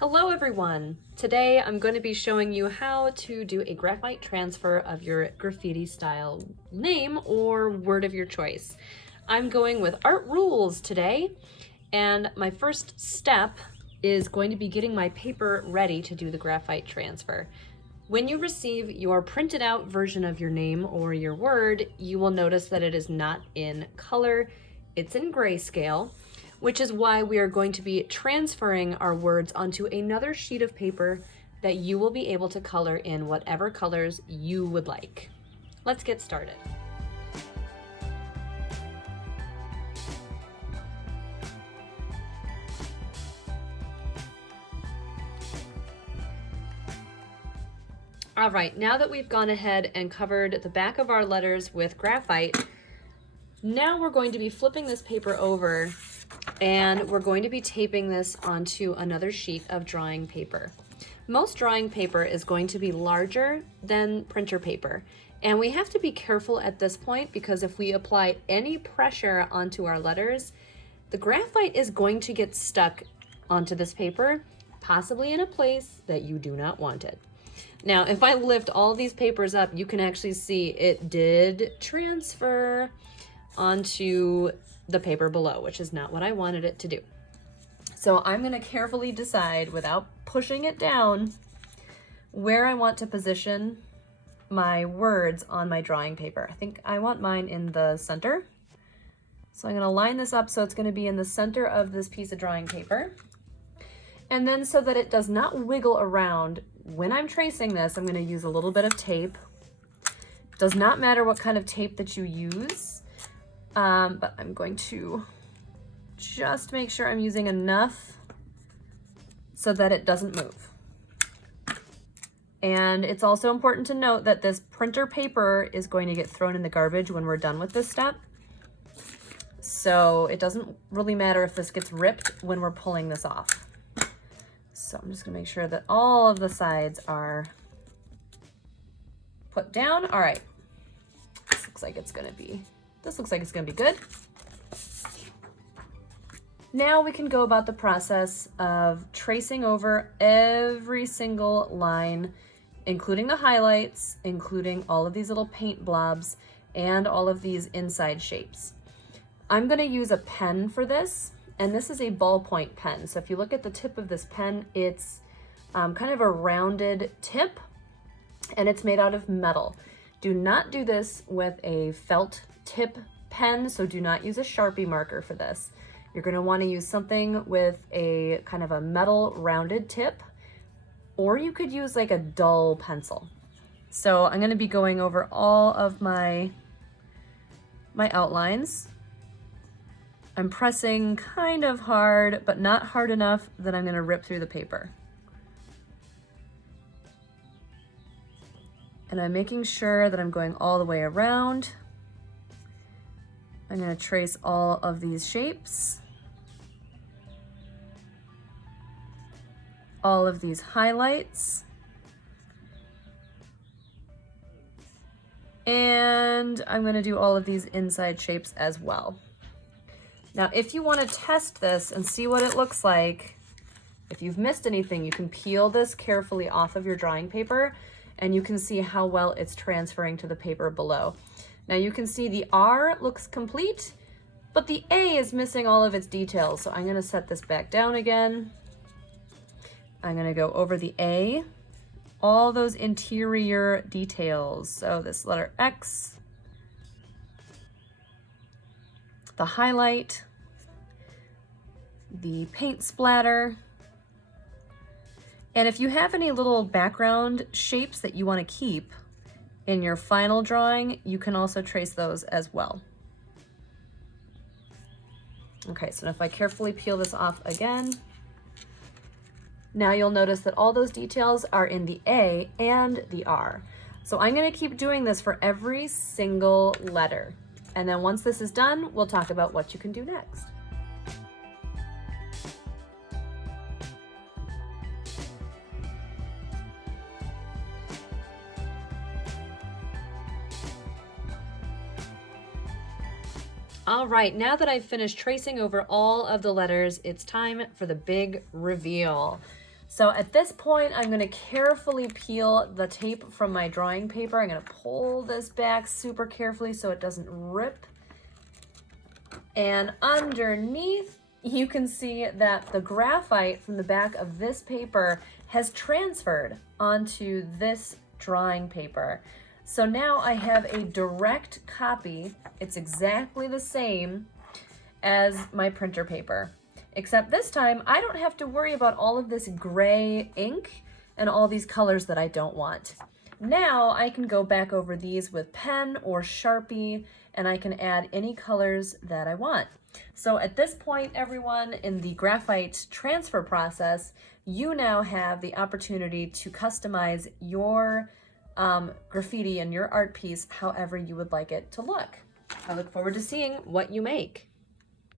Hello everyone! Today I'm going to be showing you how to do a graphite transfer of your graffiti style name or word of your choice. I'm going with art rules today, and my first step is going to be getting my paper ready to do the graphite transfer. When you receive your printed out version of your name or your word, you will notice that it is not in color, it's in grayscale, which is why we are going to be transferring our words onto another sheet of paper that you will be able to color in whatever colors you would like. Let's get started. All right, now that we've gone ahead and covered the back of our letters with graphite, now we're going to be flipping this paper over and we're going to be taping this onto another sheet of drawing paper. Most drawing paper is going to be larger than printer paper, and we have to be careful at this point because if we apply any pressure onto our letters, the graphite is going to get stuck onto this paper, possibly in a place that you do not want it. Now, if I lift all these papers up, you can actually see it did transfer onto the paper below, which is not what I wanted it to do. So I'm going to carefully decide, without pushing it down, where I want to position my words on my drawing paper. I think I want mine in the center. So I'm going to line this up so it's going to be in the center of this piece of drawing paper. And then so that it does not wiggle around, when I'm tracing this, I'm going to use a little bit of tape. Does not matter what kind of tape that you use. But I'm going to just make sure I'm using enough so that it doesn't move. And it's also important to note that this printer paper is going to get thrown in the garbage when we're done with this step. So it doesn't really matter if this gets ripped when we're pulling this off. So I'm just gonna make sure that all of the sides are put down. All right, this looks like it's gonna be good. Now we can go about the process of tracing over every single line, including the highlights, including all of these little paint blobs, and all of these inside shapes. I'm gonna use a pen for this, and this is a ballpoint pen. So if you look at the tip of this pen, it's kind of a rounded tip, and it's made out of metal. Do not do this with a felt tip pen, so do not use a Sharpie marker for this. You're going to want to use something with a kind of a metal rounded tip, or you could use like a dull pencil. So I'm going to be going over all of my outlines. I'm pressing kind of hard, but not hard enough that I'm going to rip through the paper. And I'm making sure that I'm going all the way around. I'm going to trace all of these shapes, all of these highlights, and I'm going to do all of these inside shapes as well. Now, if you want to test this and see what it looks like, if you've missed anything, you can peel this carefully off of your drawing paper and you can see how well it's transferring to the paper below. Now you can see the R looks complete, but the A is missing all of its details. So I'm going to set this back down again. I'm going to go over the A, all those interior details. So this letter X, the highlight, the paint splatter. And if you have any little background shapes that you want to keep in your final drawing, you can also trace those as well. Okay, so if I carefully peel this off again, now you'll notice that all those details are in the A and the R. So I'm going to keep doing this for every single letter. And then once this is done, we'll talk about what you can do next. All right, now that I've finished tracing over all of the letters, it's time for the big reveal. So at this point, I'm going to carefully peel the tape from my drawing paper. I'm going to pull this back super carefully so it doesn't rip. And underneath, you can see that the graphite from the back of this paper has transferred onto this drawing paper. So now I have a direct copy. It's exactly the same as my printer paper, except this time I don't have to worry about all of this gray ink and all these colors that I don't want. Now I can go back over these with pen or Sharpie, and I can add any colors that I want. So at this point, everyone, in the graphite transfer process, you now have the opportunity to customize your graffiti and your art piece however you would like it to look. I look forward to seeing what you make.